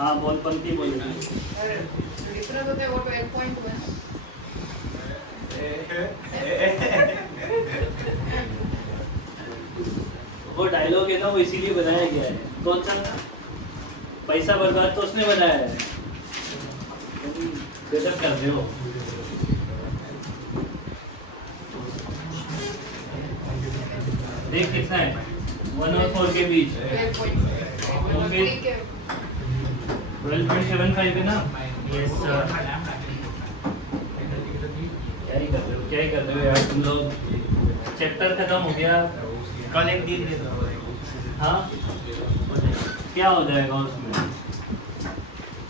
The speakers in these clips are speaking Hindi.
हाँ बॉल पंक्ति बोले डिफरेंस होता है वो तो 1.2 है। वो डायलॉग है ना, वो इसीलिए बनाया गया है। कौन सा? पैसा बर्बाद तो उसने बनाया है। गजब कर रहे हो। देख कितना है 1 और 4 के बीच। 12.75 है ना। Yes sir. क्या ही कर रहे हो यार तुम लोग। चैप्टर खत्म हो गया। कल एक दिन दे दो। हाँ क्या हो जाएगा उसमें?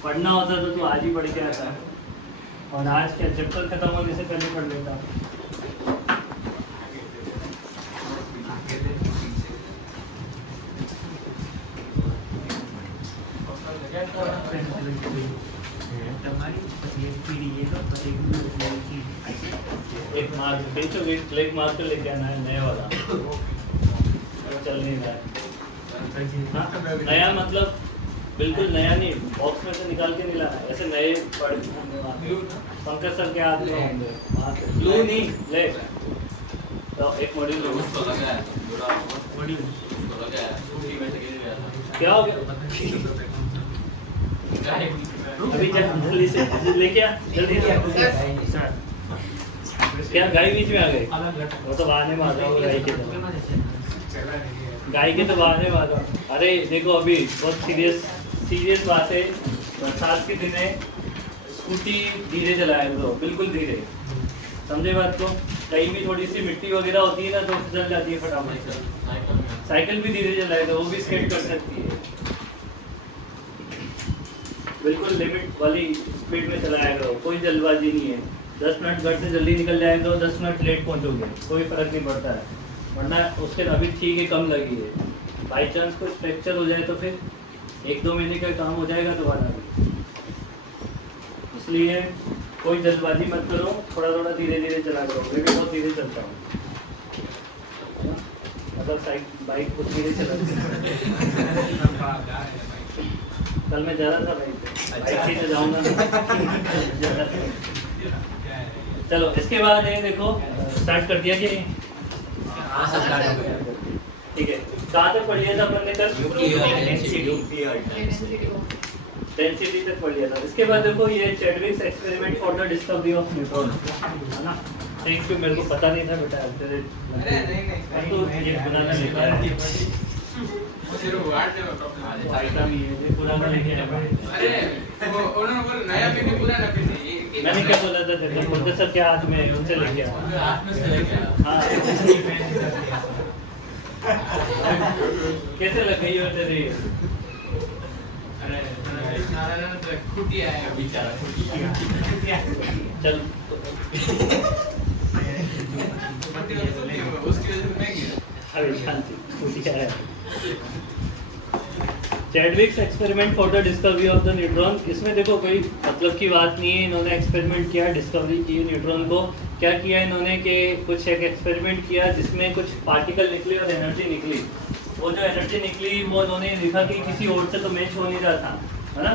पढ़ना होता तो तू आज ही पढ़ के आता, और आज क्या चैप्टर खत्म होने से पहले पढ़ लेता। एक मार्क भेजोगे, क्लिक मार्कर लेके आना है नया वाला। चल नहीं रहा है। हाँ? नया मतलब बिल्कुल नया नहीं, बॉक्स में से निकाल के नहीं लाना, ऐसे नए पढ़ पंकज सर के हाथ में होंगे। ब्लू नहीं ले तो एक मॉड्यूल क्या हो गया? अभी जल्दी से लेके आ, जल्दी से। क्या गाय बीच में आ गए? वो तो बहाने मार रहा हूँ, गाय के तो बहाने मार रहा हूँ। अरे देखो अभी बहुत सीरियस बात है। बरसात के दिन है, स्कूटी धीरे चलाया करो, बिल्कुल धीरे। समझे बात को? कहीं भी थोड़ी सी मिट्टी वगैरह होती है ना तो फिसल जाती है फटाफट से। साइकिल भी धीरे चलाए तो वो भी स्केट कर सकती है। बिल्कुल लिमिट वाली स्पीड में चलाया करो, कोई जल्दबाजी नहीं है। 10 मिनट घर से जल्दी निकल जाए तो 10 मिनट लेट पहुंचोगे, कोई फर्क नहीं पड़ता है। वरना उसके अभी ठीक है, कम लगी है। बाई चांस कोई फ्रैक्चर हो जाए तो फिर 1-2 महीने का काम हो जाएगा दोबारा भी। इसलिए कोई जल्दबाजी मत करो, थोड़ा थोड़ा धीरे धीरे चला करो। मैं भी बहुत धीरे चलता हूँ, मतलब बाइक बहुत धीरे चलाती हूँ। कल मैं जा रहा था बाइक से तो जाऊँगा। चलो इसके बाद ये देखो स्टार्ट कर दिया कि ठीक है। कहाँ तक पढ़ लिया था अपन ने कल? डेंसिटी तक पढ़ लिया था। इसके बाद देखो ये Chadwick's experiment for the discovery of neutron है ना। थैंक यू, मेरे को पता नहीं था बेटा। तो ये बनाना लिखा है, पुराना लेके आया। मैंने क्या बोला था तेरे को? प्रोफेसर के हाथ में उनसे लेके आया। हाँ कैसे लग गई हो तेरी? चल अभी शांति। Chadwick's experiment for the discovery of the neutron. इसमें देखो कोई मतलब की बात नहीं है। इन्होंने एक्सपेरिमेंट किया, डिस्कवरी की न्यूट्रॉन को। क्या किया इन्होंने कि कुछ एक एक्सपेरिमेंट किया जिसमें कुछ पार्टिकल निकले और एनर्जी निकली। वो जो एनर्जी निकली वो इन्होंने देखा कि किसी और से तो मैच हो नहीं रहा था, है ना।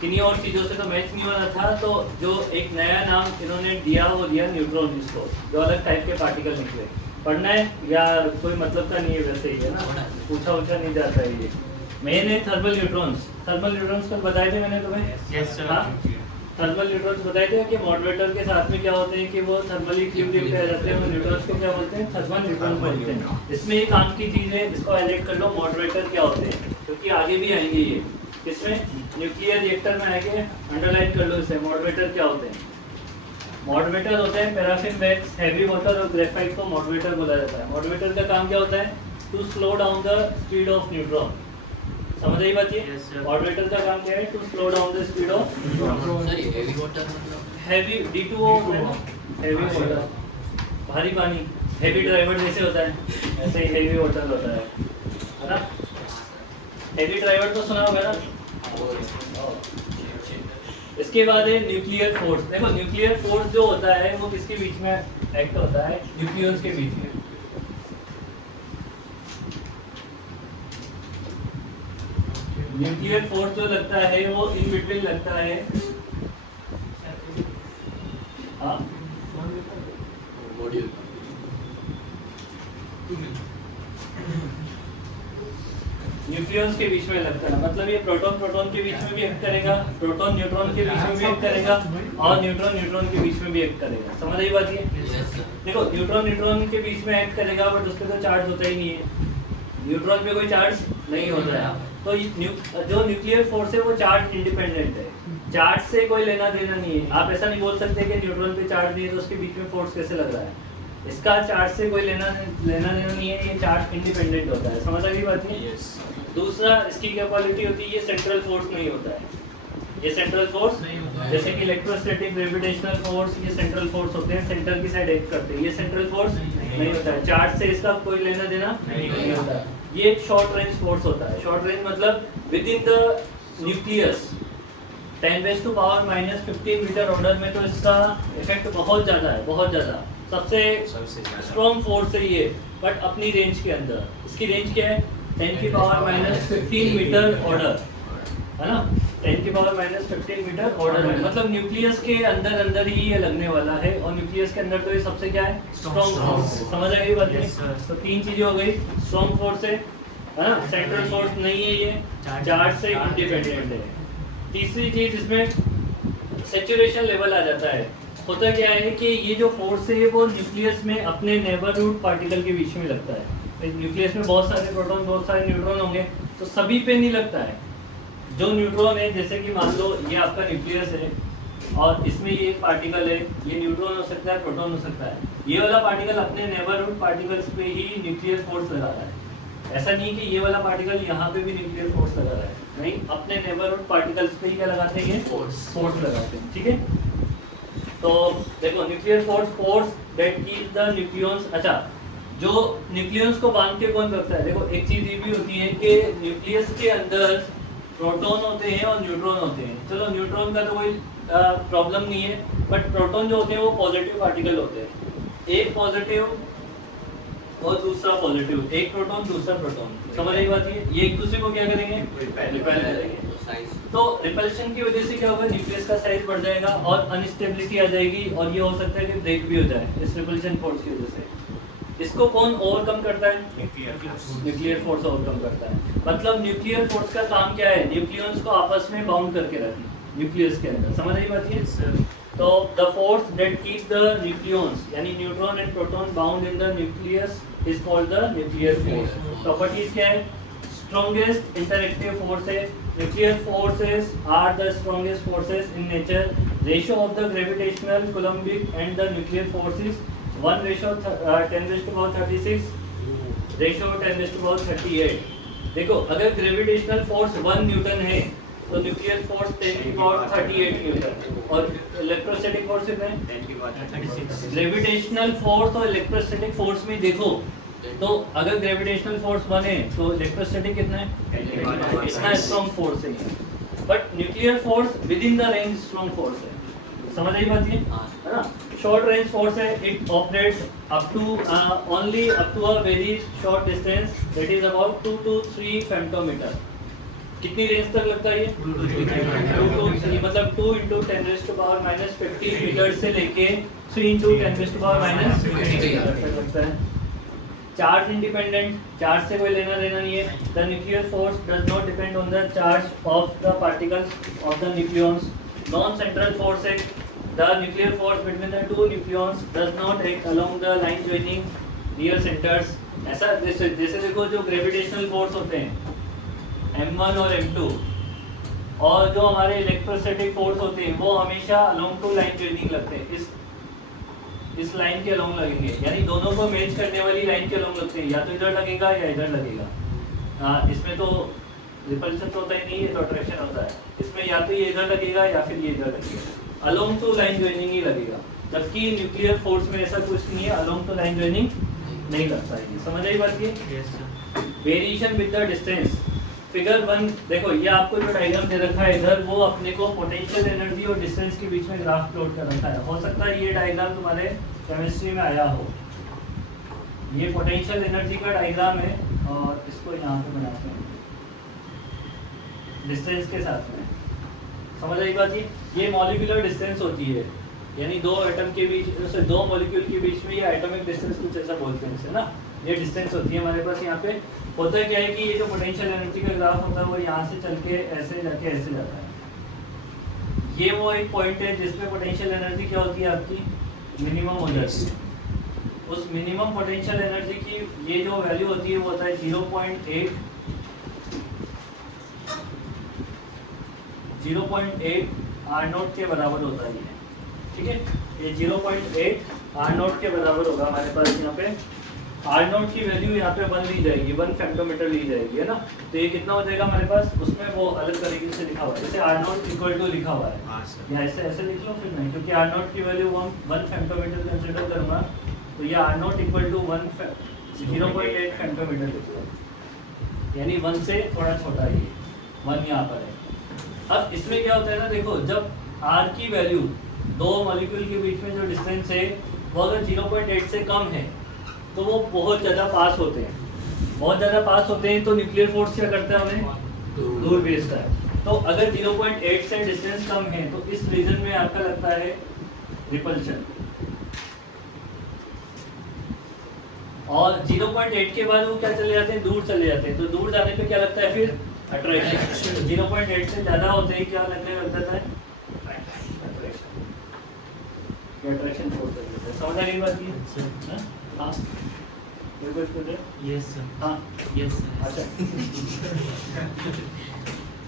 किन्हीं और चीज़ों से तो मैच नहीं हो रहा था। तो जो एक नया नाम इन्होंने दिया वो दिया न्यूट्रॉन, जिसको जो अलग टाइप के पार्टिकल निकले। पढ़ना है या कोई मतलब का नहीं है, वैसे ही है ना, पूछा नहीं जाता है। ये मेन है थर्मल न्यूट्रॉन्स। थर्मल न्यूट्रॉन्स कल बताए थे मैंने तुम्हें। Yes sir. हाँ थर्मल न्यूट्रॉन्स बताए थे कि मॉडरेटर के साथ में क्या होते हैं कि वो थर्मली इक्विलिब्रियम पे आ जाते हैं। वो न्यूट्रॉन्स को क्या बोलते हैं? थर्मल न्यूट्रॉन्स बोलते हैं। इसमें एक काम की चीज़ है, इसको हाईलाइट कर लो, मॉडरेटर क्या होते हैं, क्योंकि आगे भी आएंगे ये। इसमें न्यूक्लियर रिएक्टर में आएंगे, अंडरलाइन कर लो इसे। मॉडरेटर क्या होते हैं? मॉडरेटर होते हैं पैराफिन वैक्स, हैवी वाटर और ग्रेफाइट को मॉडरेटर बोला जाता है। मॉडरेटर का काम क्या होता है? To slow down the speed of neutron. समझ आई बात ये? मॉडरेटर का काम क्या है? To slow down the speed of heavy D2O है ना, हैवी वाटर, भारी पानी। हैवी ड्राइवर जैसे होता है ऐसे ही हैवी वाटर होता है ना। हैवी ड्राइवर तो सुना होगा ना। इसके बाद है न्यूक्लियर फोर्स। देखो न्यूक्लियर फोर्स जो होता है वो किसके बीच में एक्ट होता है? न्यूक्लियस के बीच में। न्यूक्लियर फोर्स जो लगता है वो इन बिटवीन लगता है हाँ न्यूक्लियस के बीच में लगता है, मतलब ये प्रोटॉन प्रोटॉन के बीच में भी एक्ट करेगा, प्रोटॉन न्यूट्रॉन के बीच में भी एक्ट करेगा और न्यूट्रॉन न्यूट्रॉन के बीच में भी एक्ट करेगा। समझ आई बात ये? देखो न्यूट्रॉन न्यूट्रॉन के बीच में एक्ट करेगा बट उस पर तो चार्ज होता ही नहीं है, न्यूट्रॉन पे कोई चार्ज नहीं होता है। तो जो न्यूक्लियर फोर्स है वो चार्ज इंडिपेंडेंट है, चार्ज से कोई लेना देना नहीं है। आप ऐसा नहीं बोल सकते कि न्यूट्रॉन पे चार्ज नहीं है तो उसके बीच में फोर्स कैसे लग रहा है, इसका चार्ज से कोई लेना देना नहीं है, ये चार्ज इंडिपेंडेंट होता है। समझ आ गई बात नहीं? दूसरा इसकी क्या क्वालिटी होती है, ये सेंट्रल फोर्स नहीं होता है, ये सेंट्रल फोर्स जैसे कि इलेक्ट्रोस्टैटिक ग्रेविटेशनल फोर्स ये सेंट्रल फोर्स होते हैं, सेंटर की साइड एक्ट करते हैं, ये सेंट्रल फोर्स नहीं होता है, चार्ज से इसका कोई लेना देना नहीं होता है। ये एक शॉर्ट रेंज फोर्स होता है, शॉर्ट रेंज मतलब within the nucleus 10⁻⁻15 metre order में, तो इसका इफेक्ट बहुत ज़्यादा है, बहुत ज़्यादा, सबसे स्ट्रॉन्ग फोर्स है ये, बट अपनी रेंज के अंदर। इसकी रेंज क्या है 10⁻⁻15 मीटर ऑर्डर, है ना, 10⁻⁻15 मीटर ऑर्डर में, मतलब न्यूक्लियस के अंदर अंदर ही ये लगने वाला है, और न्यूक्लियस के अंदर तो ये सबसे क्या है स्ट्रॉन्ग फोर्स। समझ आ गई बात है? तो तीन चीजें हो गई, स्ट्रॉन्ग फोर्स है ना, सेंट्रल फोर्स नहीं है, ये चार्ज से इंडिपेंडेंट है। तीसरी चीज इसमें सैचुरेशन लेवल आ जाता है। होता क्या है कि ये जो फोर्स है वो न्यूक्लियस में अपने नेबरहुड पार्टिकल के बीच में लगता है। न्यूक्लियस में बहुत सारे प्रोटॉन बहुत सारे न्यूट्रॉन होंगे, तो सभी पे नहीं लगता है। जो न्यूट्रॉन है, जैसे कि मान लो ये आपका न्यूक्लियस है और इसमें ये एक पार्टिकल है, ये न्यूट्रॉन हो सकता है, प्रोटॉन हो सकता है, ये वाला पार्टिकल अपने नेबरहुड पार्टिकल्स पे ही न्यूक्लियर फोर्स लगा रहा है। ऐसा नहीं कि ये वाला पार्टिकल यहाँ पे भी न्यूक्लियर फोर्स लगा रहा है, नहीं, अपने नेबरहुड पार्टिकल्स पे ही क्या लगाते हैं, फोर्स लगाते हैं। ठीक है, तो देखो nuclear force that keep the nucleons, अच्छा जो न्यूक्लियस को बांध के कौन रखता है, देखो एक चीज ये भी होती है कि न्यूक्लियस के अंदर प्रोटॉन होते हैं और न्यूट्रॉन होते हैं। चलो न्यूट्रॉन का तो कोई प्रॉब्लम नहीं है, बट प्रोटॉन जो होते हैं वो पॉजिटिव पार्टिकल होते हैं, एक पॉजिटिव और दूसरा पॉजिटिव, एक प्रोटॉन दूसरा प्रोटॉन। समझ आई बात है? ये एक दूसरे को क्या करेंगे, रिपेल करेंगे। तो रिपल्शन की वजह से क्या होगा, न्यूक्लियस का साइज बढ़ जाएगा और अनस्टेबिलिटी आ जाएगी, और ये हो सकता है कि ब्रेक भी हो जाए इस रिपल्शन फोर्स की वजह से। इसको कौन ओवरकम करता है, न्यूक्लियर फोर्स ओवरकम करता है। मतलब न्यूक्लियर फोर्स का काम क्या है, न्यूक्लियॉन्स को आपस में बाउंड करके रखना न्यूक्लियस के अंदर। समझ आई बात है? तो the force that keep the nucleons यानी neutron and proton bound in the nucleus is called the nuclear force. Properties क्या है, स्ट्रॉन्गेस्ट इंटरएक्टिव फोर्स है, nuclear forces are the strongest forces in nature, ratio of the gravitational coulombic and the nuclear forces 1 ratio 10⁻36 ratio 10⁻38। देखो अगर ग्रेविटेशनल फोर्स 1 न्यूटन है तो न्यूक्लियर फोर्स 10⁻38 न्यूटन, और इलेक्ट्रोस्टैटिक फोर्स कितना है 10⁻36। ग्रेविटेशनल फोर्स और इलेक्ट्रोस्टैटिक फोर्स में देखो, तो अगर ग्रेविटेशनल फोर्स 1 है तो इलेक्ट्रोस्टैटिक कितना है, इतना स्ट्रॉन्ग फोर्स है, but nuclear force within the range strong force है। समझ आई बात है ना? शॉर्ट रेंज फोर्स है, it operates up to only up to a very short distance that is about 2 to 3 femtometre. कितनी रेंज तक लगता है ये, 2 to 3, मतलब 2 × 10⁻⁻15 मीटर से लेके 3 × 10⁻⁻15 तक लगता है। चार्ज इंडिपेंडेंट, चार्ज से कोई लेना देना नहीं है। The nuclear force does not depend on the charge of the particles of the nucleons. Non central force है, the nuclear force between the two nucleons does not act along the line joining near centers। ऐसा जैसे देखो जो ग्रेविटेशनल फोर्स होते हैं M1 और M2, और जो हमारे इलेक्ट्रोस्टैटिक फोर्स होते हैं वो हमेशा अलोंग टू लाइन जॉइनिंग लगते हैं, इस लाइन के अलोंग लगेंगे, यानी दोनों को मैच करने वाली लाइन के अलोंग लगते हैं, या तो इधर लगेगा या इधर लगेगा। इसमें तो रिपल्शन तो होता ही नहीं है, तो अट्रैक्शन होता है। इसमें या तो ये इधर लगेगा या फिर ये इधर लगेगा, अलोंग टू लाइन जॉइनिंग ही लगेगा। जबकि न्यूक्लियर फोर्स में ऐसा कुछ नहीं है, अलोंग टू लाइन जॉइनिंग नहीं लगता है। समझ आई बात की? Variation with the distance. Figure 1 देखो, ये आपको जो डायग्राम दे रखा है इधर, वो अपने को पोटेंशियल एनर्जी और डिस्टेंस के बीच में ग्राफ प्लॉट कर रखा है। हो सकता है ये डायग्राम तुम्हारे केमिस्ट्री में आया हो। ये पोटेंशियल एनर्जी का डायग्राम है, और इसको यहाँ पे बनाते हैं। डिस्टेंस के साथ में। समझ आई बात? ये मॉलिक्यूलर डिस्टेंस होती है, यानी दो एटम के बीच, दो मॉलिक्यूल के बीच में ये एटॉमिक डिस्टेंस कुछ ऐसा बोलते हैं इसे ना, ये डिस्टेंस होती है हमारे पास। यहाँ पे होता क्या है कि ये जो पोटेंशियल एनर्जी का ग्राफ होता है वो यहाँ से चल के ऐसे जाके ऐसे जाता है। ये वो एक पॉइंट है जिसमें पोटेंशियल एनर्जी क्या होती है आपकी, मिनिमम हो जाती है। उस मिनिमम पोटेंशियल एनर्जी की ये जो वैल्यू होती है वो होता है 0.8 आर नोट के बराबर होता है ये, ठीक है। ये 0.8 आर नोट के बराबर होगा हमारे पास। यहाँ पे आर नोट की वैल्यू यहाँ पे 1 ली जाएगी, 1 फेम्टोमीटर ली जाएगी, है ना। तो ये कितना हो जाएगा हमारे पास, उसमें वो अलग तरीके से लिखा हुआ है, जैसे आर नोट इक्वल टू लिखा हुआ है, या ऐसे ऐसे लिख लो फिर नहीं, क्योंकि आर नोट की वैल्यू 1 फेम्टोमीटर कंसिडर करूँगा, तो ये आर नोट इक्वल टू 0.8 फेम्टोमीटर लिख लो, यानी 1 से थोड़ा छोटा ही 1 यहाँ पर है। अब इसमें क्या होता है ना, देखो जब आर की वैल्यू दो मॉलिक्यूल के बीच में जो डिस्टेंस है वो अगर 0.8 से कम है तो वो बहुत ज़्यादा पास होते हैं, बहुत ज़्यादा पास होते हैं, तो न्यूक्लियर फोर्स क्या करता है, उन्हें दूर भेजता है। तो अगर 0.8 से डिस्टेंस कम है तो इस रीजन में आपका लगता है रिपल्शन, और 0.8 के बाद वो क्या चले जाते हैं, दूर चले जाते हैं। तो दूर जाने पे क्या लगता है फिर, अट्रैक्शन। 0.8 से ज़्यादा होते ही क्या लगने लग जाता है, अट्रैक्शन फोर्स लग जाता है। समझ आ गई बात ये? हाँ बिल्कुल पूछे। Yes sir. हाँ यस सर। अच्छा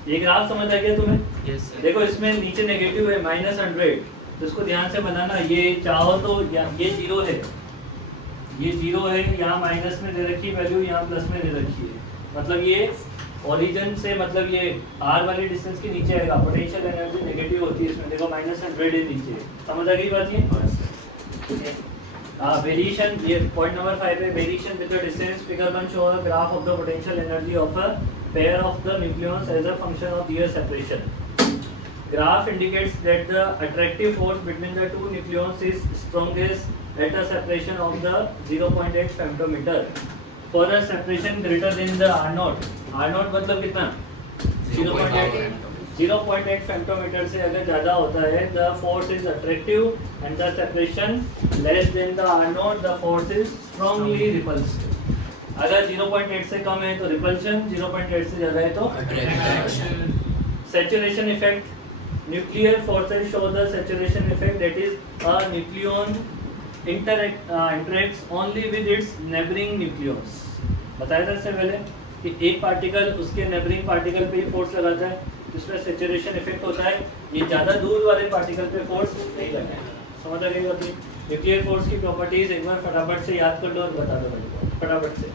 ये ग्राफ समझ आ गया तुम्हें? Yes sir. देखो इसमें नीचे नेगेटिव है -100, तो इसको ध्यान से बनाना। ये चाहो तो ये 0 है, ये 0 है, यहाँ माइनस में दे रखी वैल्यू, यहाँ प्लस में दे रखी है, मतलब ये ओरिजिन से, मतलब ये आर वाली डिस्टेंस के नीचे आएगा। पोटेंशियल एनर्जी नेगेटिव होती है इसमें, देखो -100 है नीचे। समझ आ गई बात ये? वेरिएशन, ये पॉइंट नंबर 5 है, variation with the distance. Figure 1 show the graph of the potential energy of a pair of the nucleons as a function of their separation. Graph indicates that the attractive force between the two nucleons is strongest at a separation of the 0.8 femtometer. For a separation greater than the R naught, R naught मतलब कितना, 0.8 femtometer से अगर ज़्यादा होता है, the force is attractive, and the separation less than the R naught, the force is strongly repulsive. अगर 0.8 से कम है तो रिपल्शन, 0.8 से ज़्यादा है तो attraction. Saturation effect. Nuclear forces show the saturation effect, that is a nucleon interacts only with its neighboring nucleons. बताया था इससे पहले कि एक पार्टिकल उसके नेबरिंग पार्टिकल पे ही फोर्स लगाता है, जिसमें सेचुरेशन इफेक्ट होता है। ये ज़्यादा दूर वाले पार्टिकल पे फोर्स नहीं लगाएगा। समझ आ गई होती न्यूक्लियर फोर्स की प्रॉपर्टीज एक बार फटाफट से याद कर लो और बता दो मेरे को फटाफट से।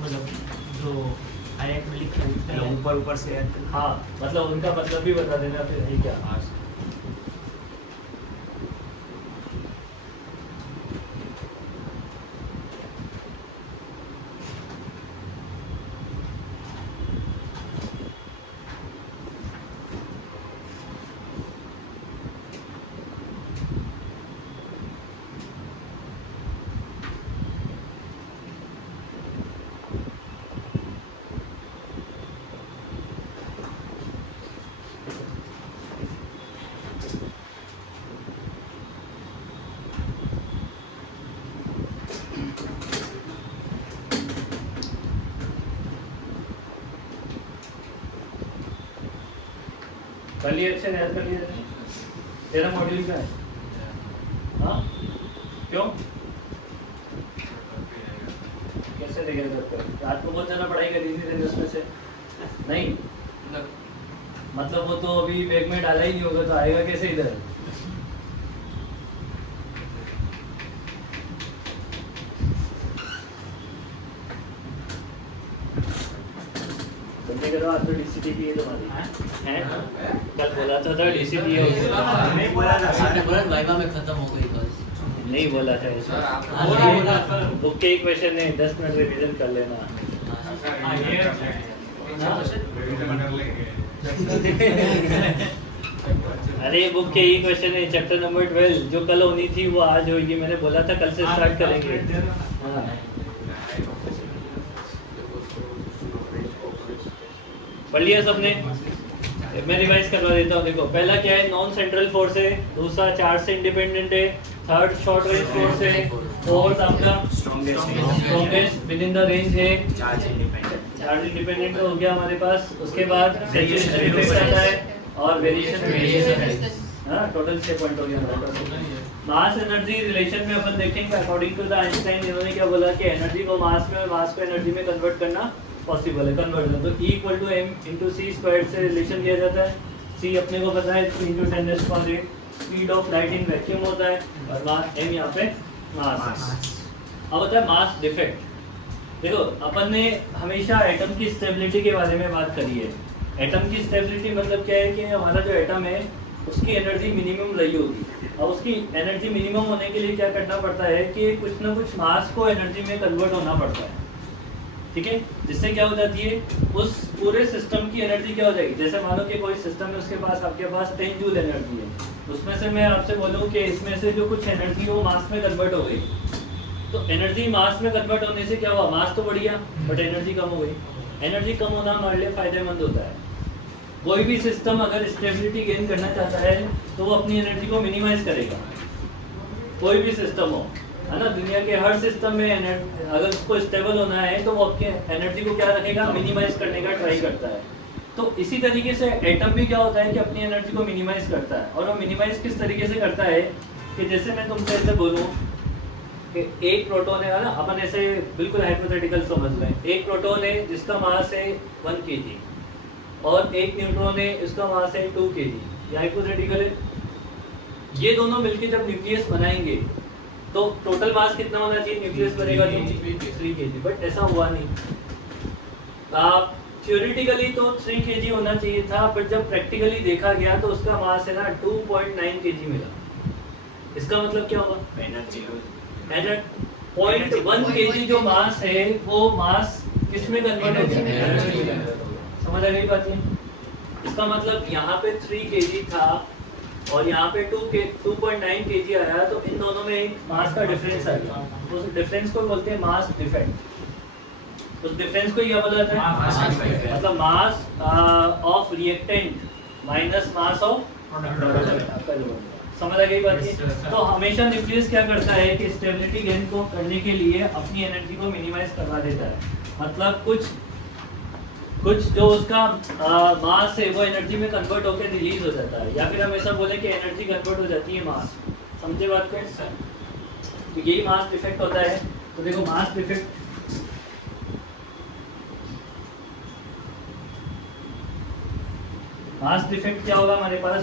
मतलब जो आयत में लिखा है ऊपर ऊपर से याद कर। हाँ मतलब उनका मतलब भी बता देना फिर है क्या। कर लिए अच्छे याद कर लिए। तेरा मॉड्यूल क्या है? हाँ क्यों कैसे देखेगा घर पर? रात को बहुत ज़्यादा पढ़ाई करी थी उसमें से नहीं, मतलब वो तो अभी बैग में डाला ही नहीं होगा तो आएगा कैसे इधर? करो आज तो डीसीटी की है तुम्हारी हैं? कल बोला था डीसीटी है, नहीं बोला था सर, आपने बोला वाइवा में खत्म हो गई कल। नहीं बोला था बुक के एक क्वेश्चन है 10 मिनट रिवीजन कर लेना। अरे बुक के ही क्वेश्चन है चैप्टर नंबर 12 जो कल होनी थी वो आज होगी। मैंने बोला था कल से स्टार्ट करेंगे। हाँ पढ़ लिया सबने? मैं रिवाइज करवा देता हूँ। देखो पहला क्या है, नॉन सेंट्रल फोर्स है, दूसरा चार्ज से इंडिपेंडेंट है, थर्ड शॉर्ट रेंज फोर्स है, फोर्थ आपका strongest with in the range है, चार्ज इंडिपेंडेंट। चार्ज इंडिपेंडेंट हो गया हमारे पास। उसके बाद सैचुरेशन इफेक्ट आता है और वेरिएशन। हाँ, टोटल 6 पॉइंट हो गया हमारे पास। मास एनर्जी रिलेशन में अपन देखेंगे अकॉर्डिंग टू द आइंस्टाइन, इन्होंने क्या बोला कि एनर्जी को मास में और मास को एनर्जी में कन्वर्ट करना पॉसिबल है, कन्वर्जन। तो E = m/c² से रिलेशन किया जाता है। C अपने को पता है 3 × 10⁸ speed of light in vacuum होता है और मास m यहाँ पे मास। अब होता है मास डिफेक्ट। देखो अपन ने हमेशा एटम की स्टेबिलिटी के बारे में बात करी है। एटम की स्टेबिलिटी मतलब क्या है कि हमारा जो एटम है उसकी एनर्जी मिनिमम रही होगी। अब उसकी एनर्जी मिनिमम होने के लिए क्या करना पड़ता है कि कुछ ना कुछ मास को एनर्जी में कन्वर्ट होना पड़ता है, ठीक है। जिससे क्या हो जाती है, उस पूरे सिस्टम की एनर्जी क्या हो जाएगी। जैसे मानो कि कोई सिस्टम है, उसके पास आपके पास 10 जूल एनर्जी है, उसमें से मैं आपसे बोलूँ कि इसमें से जो कुछ एनर्जी वो मास में कन्वर्ट हो गई, तो एनर्जी मास में कन्वर्ट होने से क्या हुआ, मास तो बढ़ गया बट एनर्जी कम हो गई। एनर्जी कम होना हमारे लिए फायदेमंद होता है। कोई भी सिस्टम अगर स्टेबिलिटी गेन करना चाहता है तो वो अपनी एनर्जी को मिनिमाइज करेगा। कोई भी सिस्टम हो, है ना, दुनिया के हर सिस्टम में अगर उसको स्टेबल होना है तो वो अपनी एनर्जी को क्या रखेगा, मिनिमाइज करने का ट्राई करता है। तो इसी तरीके से एटम भी क्या होता है कि अपनी एनर्जी को मिनिमाइज करता है। और वो मिनिमाइज किस तरीके से करता है कि जैसे मैं तुमसे ऐसे बोलूँ कि एक प्रोटॉन है ना, अपन ऐसे बिल्कुल हाइपोथेटिकल समझ लें, एक प्रोटॉन है जिसका मास है 1 kg और एक न्यूट्रॉन है इसका मास है 2 kg। ये हाइपोथेटिकल है। ये दोनों मिलके जब न्यूक्लियस बनाएंगे तो टोटल मास कितना होना चाहिए, न्यूक्लियस बनेगा तो 3 kg, बट ऐसा हुआ नहीं। आप थ्योरेटिकली तो 3 kg होना चाहिए था, बट जब प्रैक्टिकली देखा गया तो उसका मास है ना 2.9 kg मिला। इसका मतलब क्या हुआ, एनर्जी 0.1 kg जो मास है वो मास किस में कन्वर्ट हो गया, समझ आ गई बात है। इसका मतलब यहाँ पे 3 kg था और यहाँ पे 2.9 kg आया, तो इन दोनों में एक मास का डिफरेंस आ गया। उस डिफरेंस को बोलते हैं मास डिफेक्ट। उस डिफरेंस को क्या बोला जाता है, मतलब mass of reactant minus mass of product. समझ आ गई बात है। तो हमेशा न्यूक्लियस क्या करता है कि स्टेबिलिटी गेन को करने के लिए अपनी एनर्जी को मिनिमाइज करवा देता है। मतलब कुछ जो उसका मास है वो एनर्जी में कन्वर्ट होकर रिलीज हो जाता है, या फिर हम ऐसा बोले कि एनर्जी कन्वर्ट हो जाती है मास। समझे बात को, तो यही मास डिफेक्ट होता है। तो देखो मास डिफेक्ट, मास डिफेक्ट क्या होगा हमारे पास,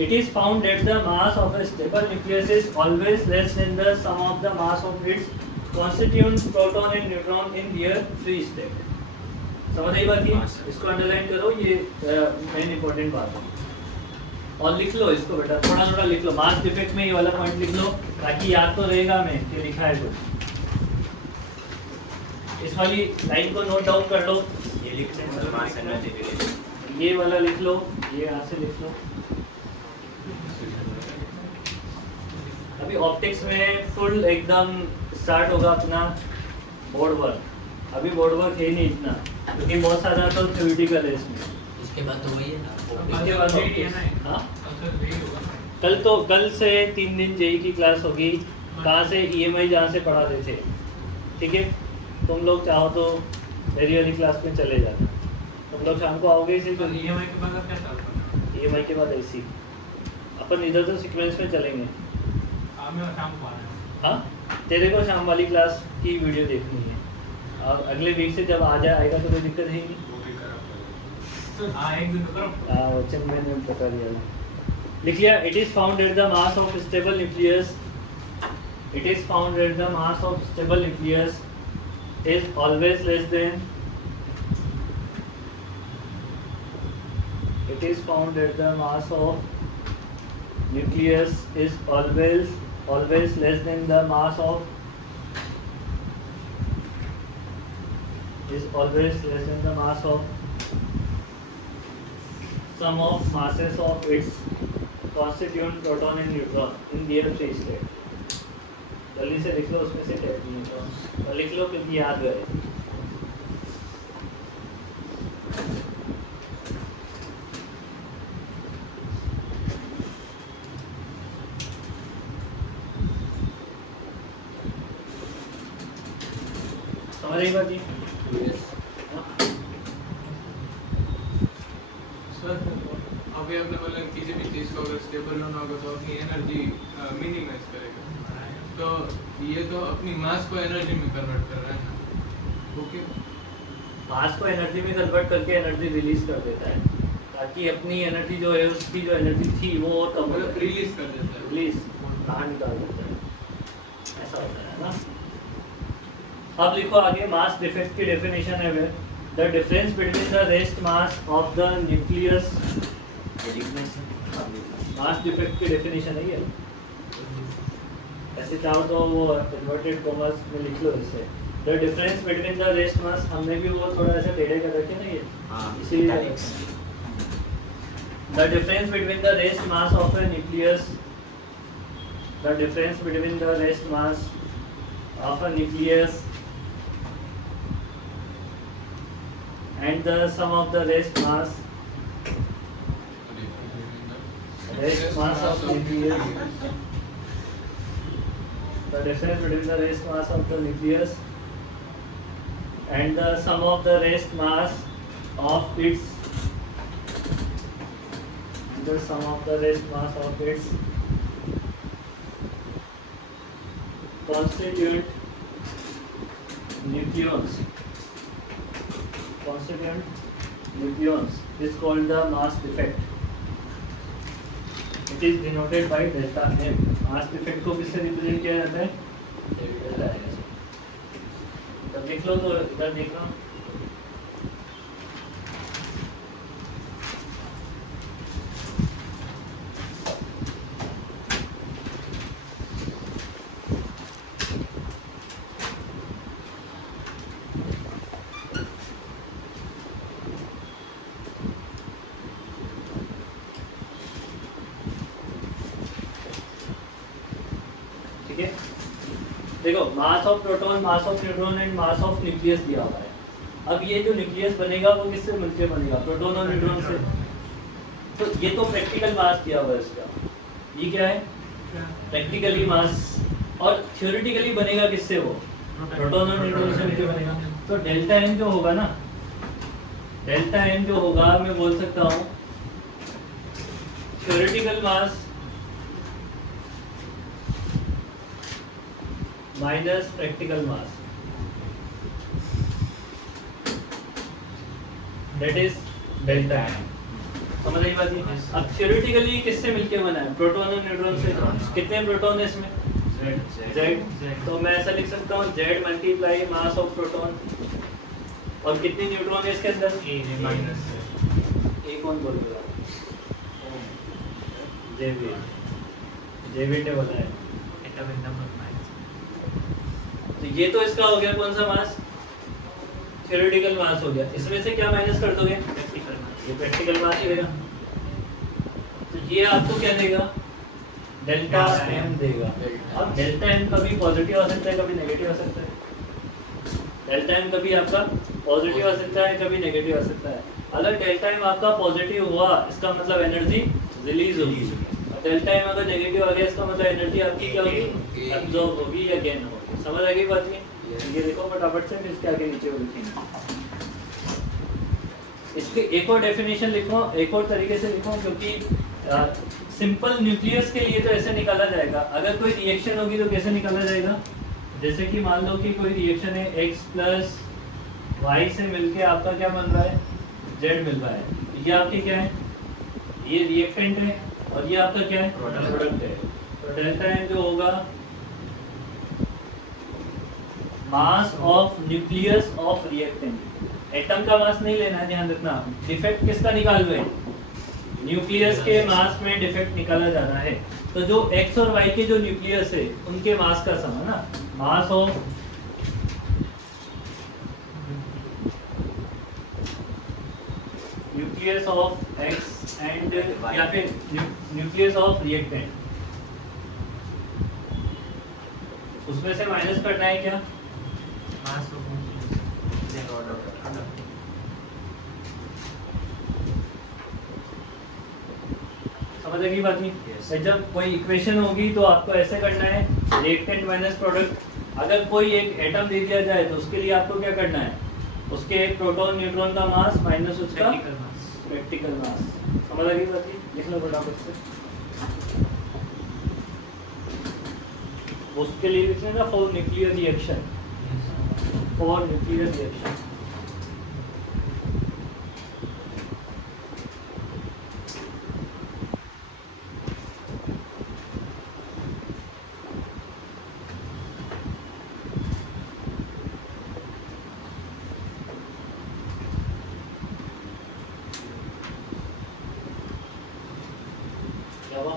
it is found that the mass of a stable nucleus is always less than the sum of the mass of its constituents proton and neutron in their free state. समझ आई बात की, इसको अंडरलाइन करो, ये मेन इंपॉर्टेंट बात है। और लिख लो इसको बेटा, थोड़ा थोड़ा लिख लो। मास डिफेक्ट में ये वाला पॉइंट लिख लो ताकि याद तो रहेगा हमें कि लिखा है कुछ। इस वाली लाइन को नोट डाउन कर लो, ये लिखने में मास एनर्जी रिलेशन, ये वाला लिख लो, ये यहाँ से लिख लो। अभी ऑप्टिक्स में फुल एकदम स्टार्ट होगा अपना बोर्ड वर्क। अभी बोर्ड वर्क है नहीं इतना, क्योंकि बहुत सारा तो थ्योरेटिकल है इसमें। इसके बाद तो वही है ना, इसके बाद optics, हाँ? कल से 3 दिन जेई की क्लास होगी। कहाँ से, EMI जहाँ से पढ़ाते थे, ठीक है। तुम लोग चाहो तो मेरी वाली क्लास में चले जाना। तुम लोग शाम को आओगे इसी तो EMI के बाद क्या चल रहा है? EMI के बाद ऐसी अपन इधर तो सीक्वेंस में चलेंगे। मैं शाम को आ रहा हूँ। हाँ, तेरे को शाम वाली क्लास की वीडियो देखनी है और अगले वीक से जब आ जाएगा तो कोई दिक्कत है नहीं। वो भी करो। हाँ, एक दिन करो। वचन मैंने बता दिया, लिख लिया। It is found at the mass of stable nucleus, it is found at the mass of stable nucleus is always less then, it is found at the mass of nucleus is always less than the mass of, is always less than the mass of sum of masses of its constituent proton and neutron in their free state। जल्दी से लिख लो, उसमें से टैप नहीं तो लिख लो क्योंकि याद रहे। समझ रही बात ये? सर अभी आपने बोला किसी भी चीज़ को अगर स्टेबल होना होगा तो अपनी एनर्जी मिनिमाइज करेगा, तो ये तो अपनी मास को एनर्जी में कन्वर्ट कर रहा है ना, ओके? मास को एनर्जी में कन्वर्ट करके एनर्जी रिलीज कर देता है, ताकि अपनी एनर्जी जो है उसकी जो एनर्जी थी वो और कम मतलब रिलीज कर देता है। रिलीज बाहर निकाल देता है, ऐसा होता है ना। अब लिखो आगे, मास डिफेक्ट की डेफिनेशन है way the difference between the rest mass of the nucleus. Mass defect की डेफिनेशन है ये, ऐसे चाहो तो वो इन्वर्टेड कॉमर्स में लिख लो इसे। The difference between the rest mass, हमने भी वो थोड़ा ऐसे टेढ़े कर रखे ना ये, इसीलिए the difference between the rest mass of a nucleus, the difference between the rest mass of a nucleus and the sum of the rest mass of nucleus, the difference between the rest mass of the nucleus and the sum of the rest mass of its, the sum of the rest mass of its constituent nucleons is called the mass defect. It is denoted by delta M. mass defect को किससे रिप्रेजेंट किया जाता है? डेल्टा M से। तब देख लो, तो इधर देखना, ठीक है? देखो, मास of proton, mass of neutron and mass of nucleus दिया हुआ है। अब ये जो न्यूक्लियस बनेगा वो किससे मिलकर बनेगा? प्रोटॉन और न्यूट्रॉन से। तो ये तो प्रैक्टिकल मास दिया हुआ है इसका, ये क्या है? प्रैक्टिकली मास। और थ्योरेटिकली बनेगा किससे? वो प्रोटॉन और न्यूट्रॉन से मिलकर बनेगा। तो डेल्टा एन जो होगा ना, डेल्टा एन जो होगा, मैं बोल सकता हूँ theoretical mass minus practical mass, that is delta N. समझ रही बात ये? अब थ्योरेटिकली किससे मिलके बना है? प्रोटॉन और न्यूट्रॉन से। कितने प्रोटॉन है इसमें? Z। तो मैं ऐसा लिख सकता हूँ Z multiply mass of proton. और कितनी न्यूट्रॉन है इसके अंदर? ए कौन बोल रहा है? जेबी ने बताया। तो ये तो इसका हो गया कौन सा मास? थ्योरेटिकल मास हो गया। इसमें से क्या माइनस कर दोगे? प्रैक्टिकल मास। ये प्रैक्टिकल मास ही देगा। तो ये आपको क्या देगा? डेल्टा एम देगा। अब डेल्टा एम कभी पॉजिटिव हो सकता है, कभी नेगेटिव हो सकता है। डेल्टा एम कभी आपका पॉजिटिव हो सकता है, कभी नेगेटिव हो सकता है। अगर डेल्टा एम आपका पॉजिटिव हुआ, इसका मतलब एनर्जी रिलीज होगी। डेल्टा एम अगर नेगेटिव आ गया, इसका मतलब एनर्जी आपकी क्या होगी? एब्जॉर्ब होगी या गेन होगी। समझ आ गई बात? ये देखो फटाफट से, इसके आगे नीचे वो लिखेंगे। इसके एक और डेफिनेशन लिखो, एक और तरीके से लिखो, क्योंकि सिंपल न्यूक्लियस के लिए तो ऐसे निकाला जाएगा। अगर कोई रिएक्शन होगी तो कैसे निकाला जाएगा? जैसे कि मान लो कि कोई रिएक्शन है, x प्लस वाई से मिलके आपका क्या बन रहा है? z मिल रहा है। ये आपकी क्या है? ये रिएक्टेंट है और ये आपका क्या है? प्रोडक्ट है। तो डेल्टा एन जो होगा मास of nucleus of reactant. Atom का मास नहीं लेना है, ध्यान रखना। डिफेक्ट किसका निकाल रहे हैं? न्यूक्लियस के मास में डिफेक्ट निकाला जाना है। तो जो x और y के जो न्यूक्लियस है उनके मास का सम है ना, मास of nucleus of x and या फिर न्यूक्लियस ऑफ रिएक्टेंट, उसमें से माइनस करना है क्या? मास ऑफ समझ आएगी बात नहीं? जब कोई इक्वेशन होगी तो आपको ऐसे करना है, रिएक्टेंट माइनस प्रोडक्ट, अगर कोई एक एटम दे दिया जाए तो उसके लिए आपको क्या करना है, उसके एक प्रोटॉन न्यूट्रॉन का मास माइनस उसका प्रैक्टिकल मास। समझ आ गई बात? लिख लो फटाफट से। उसके लिए लिखना ना for nuclear reaction, for nuclear reaction. क्या हुआ?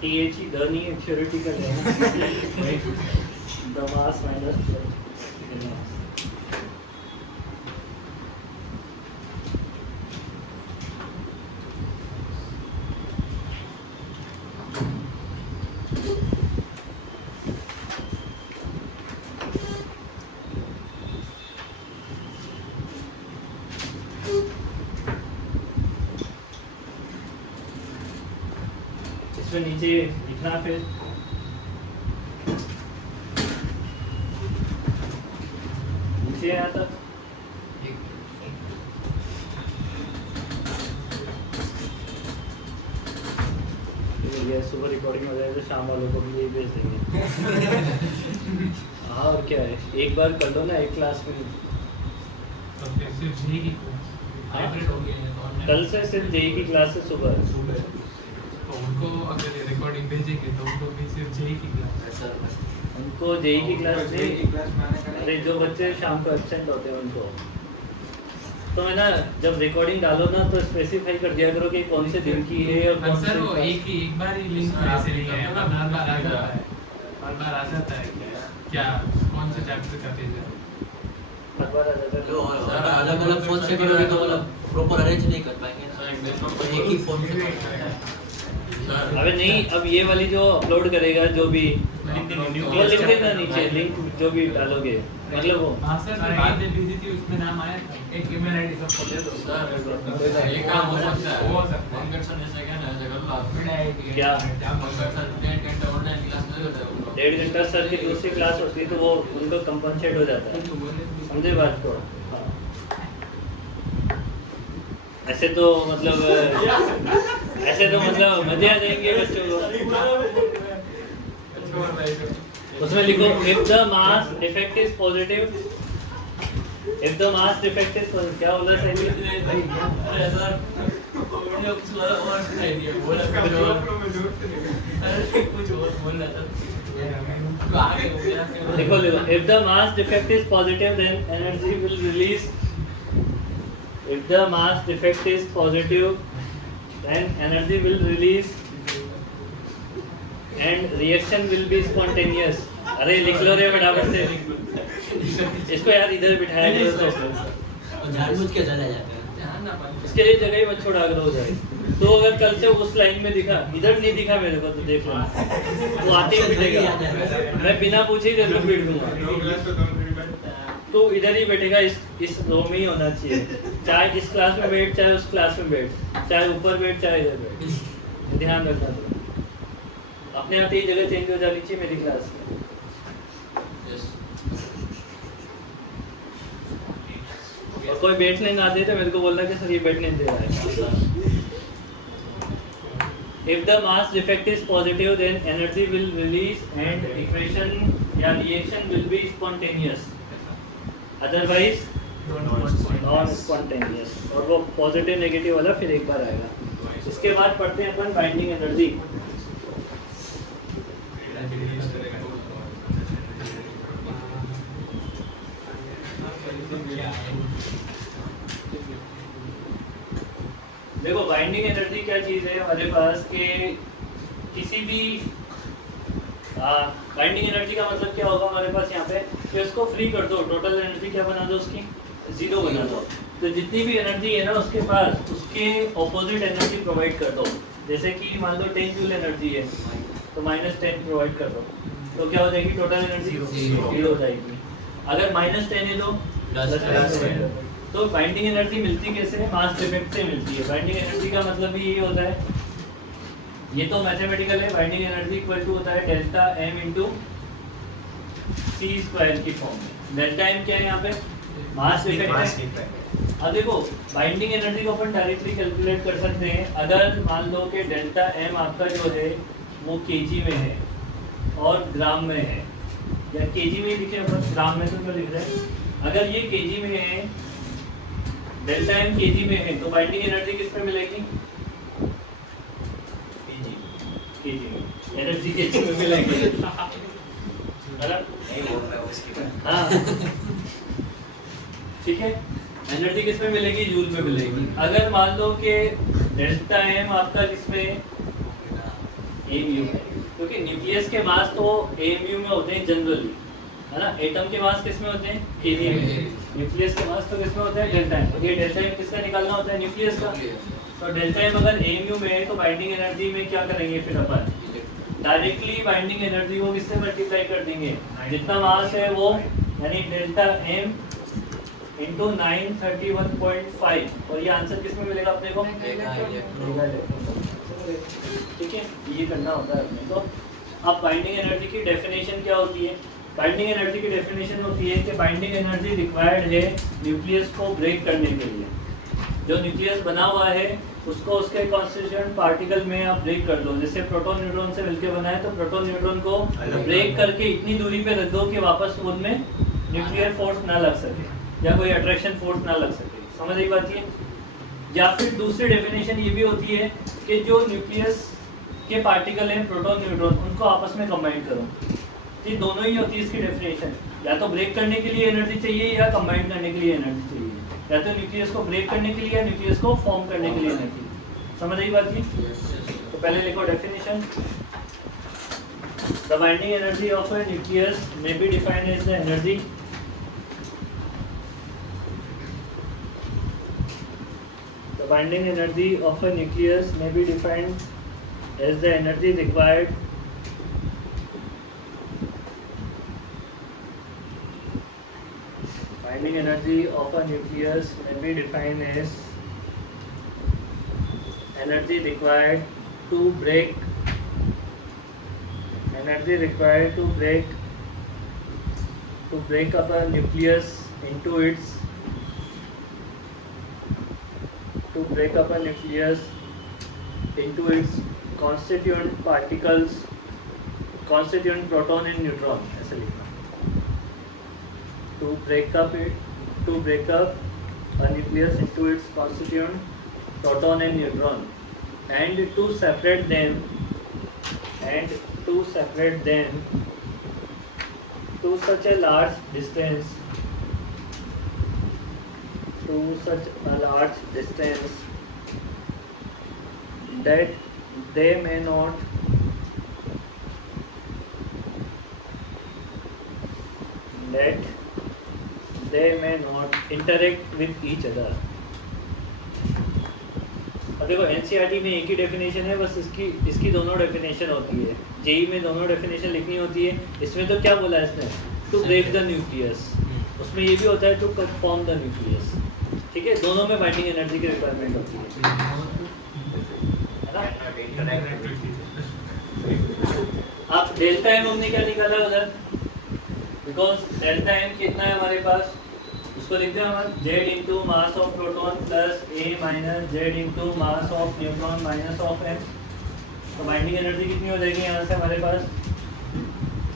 THE द नहीं है, थ्योरेटिकल है द मास माइनस प्रैक्टिकल मास। इसमें नीचे लिखना फिर नीचे यहाँ तक ये सुबह रिकॉर्डिंग हो जाए तो शाम वालों को भी यही भेज देंगे। हाँ और क्या है, एक बार कर लो ना एक क्लास में। तो फिर सिर्फ जेई की हाइब्रिड हो गई है तो online। कल से सिर्फ जेई की क्लास है सुबह। तो उनको अगर ये रिकॉर्डिंग भेजेंगे तो उनको भी सिर्फ जेई की क्लास है। उनको जेई की क्लास जेई की नहीं, क्लास में आने का अरे जो बच्चे शाम को एब्सेंट होते हैं उनको तो है ना, जब रिकॉर्डिंग डालो ना तो स्पेसिफाई कर दिया करो कि कौन से दिन की है और कौन सर वो से एक बार ही लिंक में ऐसे नहीं है, बार बार आ जाता है, बार बार आ जाता है क्या कौन से चैप्टर का पेज है। हर बार आ जाता लो है। सर अलग अलग फोन से करोगे तो मतलब प्रॉपर अरेंज नहीं कर पाएंगे ना, एक ही फोन से अबे नहीं, अब ये वाली जो अपलोड करेगा जो भी वो लिख देना नीचे लिंक जो भी डालोगे, मतलब वो हाँ सर बाद में भेजी थी उसमें नाम आया था। एक ईमेल आईडी सबको दे दो सर, एक काम हो सकता है, हो सकता है। पंकज सर जैसे क्या ना ऐसे कर लो आप। क्या? पंकज सर 1.5 घंटा ऑनलाइन क्लास दे देते हैं उनको। 1.5 घंटा सर की दूसरी क्लास होती है तो वो उनको कंपनसेट हो जाता है, समझे बात को? हाँ। ऐसे तो मतलब मजे आ जाएंगे बच्चों को। उसमें लिखो if the mass defect is positive, if the mass defect is positive, क्या बोला सही? अरे सर मुझे कुछ और सुनाई दिया, बोला कुछ और बोलना था। तो आगे हो गया। देखो if the mass defect is positive then energy will release, if the mass defect is positive then energy will release and reaction will be spontaneous। अरे लिख लो रे फटाफट से, इसको यार इधर बिठाया करो तो जानबूझ के चले जाते हैं। ध्यान ना पाए। इसके लिए जगह ही मत छोड़ा करो हो जाए। तो अगर कल से उस लाइन में दिखा, इधर नहीं दिखा मेरे को तो देख लो, तो आते ही बिठेगा, मैं बिना पूछे ही इधर बैठ दूंगा तो इधर ही बैठेगा, इस रो में ही होना चाहिए, चाहे इस क्लास में बैठ चाहे उस क्लास में बैठ, चाहे ऊपर बैठ चाहे इधर बैठ, ध्यान रखना तो अपने आप ही जगह चेंज हो जानी चाहिए मेरी क्लास में। और कोई बैठने ना दे तो मेरे को बोलना कि सर ये बैठने दे रहा है। If the mass defect is positive, then energy will release and equation या reaction will be spontaneous. Otherwise non spontaneous. और वो पॉजिटिव नेगेटिव वाला फिर एक बार आएगा। इसके बाद पढ़ते हैं अपन बाइंडिंग एनर्जी। देखो बाइंडिंग एनर्जी क्या चीज़ है हमारे पास के किसी भी बाइंडिंग एनर्जी का मतलब क्या होगा हमारे पास यहाँ पे कि उसको फ्री कर दो, टोटल एनर्जी क्या बना दो उसकी 0 बना दो, तो जितनी भी एनर्जी है ना उसके पास उसके ऑपोजिट एनर्जी प्रोवाइड कर दो। जैसे कि मान लो 10 जूल एनर्जी है तो -10 प्रोवाइड कर दो, तो क्या हो जाएगी टोटल एनर्जी 0 हो जाएगी। अगर -10 है तो तो बाइंडिंग एनर्जी मिलती कैसे है? मास डिफेक्ट से मिलती है। बाइंडिंग एनर्जी का मतलब भी यही होता है, ये तो मैथमेटिकल है, बाइंडिंग एनर्जी इक्वल टू होता है delta M into C square की फॉर्म में। डेल्टा एम क्या है यहाँ पे? मास डिफेक्ट है। अब देखो बाइंडिंग एनर्जी को अपन डायरेक्टली कैलकुलेट कर सकते हैं। अगर मान लो कि डेल्टा एम आपका जो है वो केजी में है और ग्राम में है, या केजी में लिखे अपन, ग्राम में तो क्यों लिख रहे हैं? अगर ये केजी में है, डेल्टा एम केजी में है, तो बाइंडिंग एनर्जी किस पे मिलेगी? केजी में। एनर्जी केजी में मिलेगी, है ना? हाँ ठीक है। एनर्जी किस में मिलेगी? जूल में मिलेगी। अगर मान लो कि डेल्टा एम आपका किसमें? एमयू में, क्योंकि न्यूक्लियस के मास तो एमयू में होते हैं जनरली, है ना? एटम के मास किस में होते हैं? केवी में। न्यूक्लियस के मास तो किस में होता है? Delta M. तो ये डेल्टा एम किसका निकालना होता है? न्यूक्लियस का। तो डेल्टा एम अगर एमयू में है तो बाइंडिंग एनर्जी में क्या करेंगे फिर अपन? डायरेक्टली बाइंडिंग एनर्जी को किससे मल्टीप्लाई कर देंगे? जितना मास है वो, यानी डेल्टा एम इंटू 931.5, और ये आंसर किस में मिलेगा अपने को? ठीक है, ये करना होता है अपने को। अब बाइंडिंग एनर्जी की डेफिनेशन क्या होती है? बाइंडिंग एनर्जी की डेफिनेशन होती है कि बाइंडिंग एनर्जी रिक्वायर्ड है न्यूक्लियस को ब्रेक करने के लिए। जो न्यूक्लियस बना हुआ है उसको उसके कॉन्स्टिट्यूएंट पार्टिकल में आप ब्रेक कर दो। जैसे प्रोटॉन न्यूट्रॉन से मिलकर बना है, तो प्रोटॉन न्यूट्रॉन को ब्रेक करके इतनी दूरी पे रख दो कि वापस उनमें न्यूक्लियर फोर्स ना लग सके या कोई अट्रैक्शन फोर्स ना लग सके। समझ आई बात? ये या फिर दूसरी डेफिनेशन ये भी होती है कि जो न्यूक्लियस के पार्टिकल हैं प्रोटॉन न्यूट्रॉन, उनको आपस में कंबाइन करो। ये दोनों ही होती है इसकी डेफिनेशन। या तो ब्रेक करने के लिए एनर्जी चाहिए या कंबाइन करने के लिए एनर्जी चाहिए, या तो न्यूक्लियस को ब्रेक करने के लिए या न्यूक्लियस को फॉर्म करने के लिए एनर्जी। समझ आई बात? तो पहले लिखो definition. The binding energy of a nucleus may be defined as the energy The binding energy of a nucleus may be defined as the energy required binding energy of a nucleus may be defined as energy required to break up a nucleus into its constituent particles, constituent proton and neutron, ऐसे लिखना। To break up a nucleus into its constituent proton and neutron, and to separate them to such a large distance that they may not interact with each other। अब देखो एनसीईआरटी में एक ही डेफिनेशन है, बस इसकी दोनों डेफिनेशन होती है। जेई में दोनों डेफिनेशन लिखनी होती है। इसमें तो क्या बोला है इसने? To break the nucleus. उसमें ये भी होता है टू फॉर्म द न्यूक्लियस। ठीक है, दोनों में बाइंडिंग एनर्जी की रिक्वायरमेंट होती है, है ना? अब डेल्टा एम हमने क्या निकाला उधर? बिकॉज डेल्टा एम कितना है हमारे पास, उसको लिखते हैं हम Z into mass of proton plus A minus Z into mass of neutron minus of M. तो बाइंडिंग एनर्जी कितनी हो जाएगी यहाँ से हमारे पास?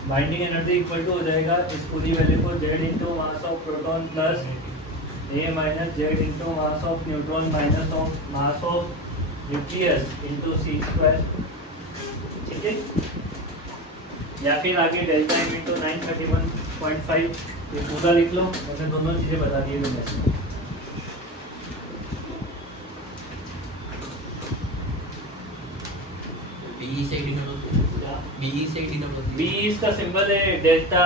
बाइंडिंग एनर्जी इक्वल टू हो जाएगा इस पूरी वैल्यू को Z into mass of proton plus A minus Z into mass of neutron minus of mass of nucleus into C square. ठीक है, या फिर आगे डेल्टा एम इंटू 931.5 ये पूरा लिख लो। मैंने दोनों चीज़ें बता दी है मैंने। बी इसका सिंबल है डेल्टा,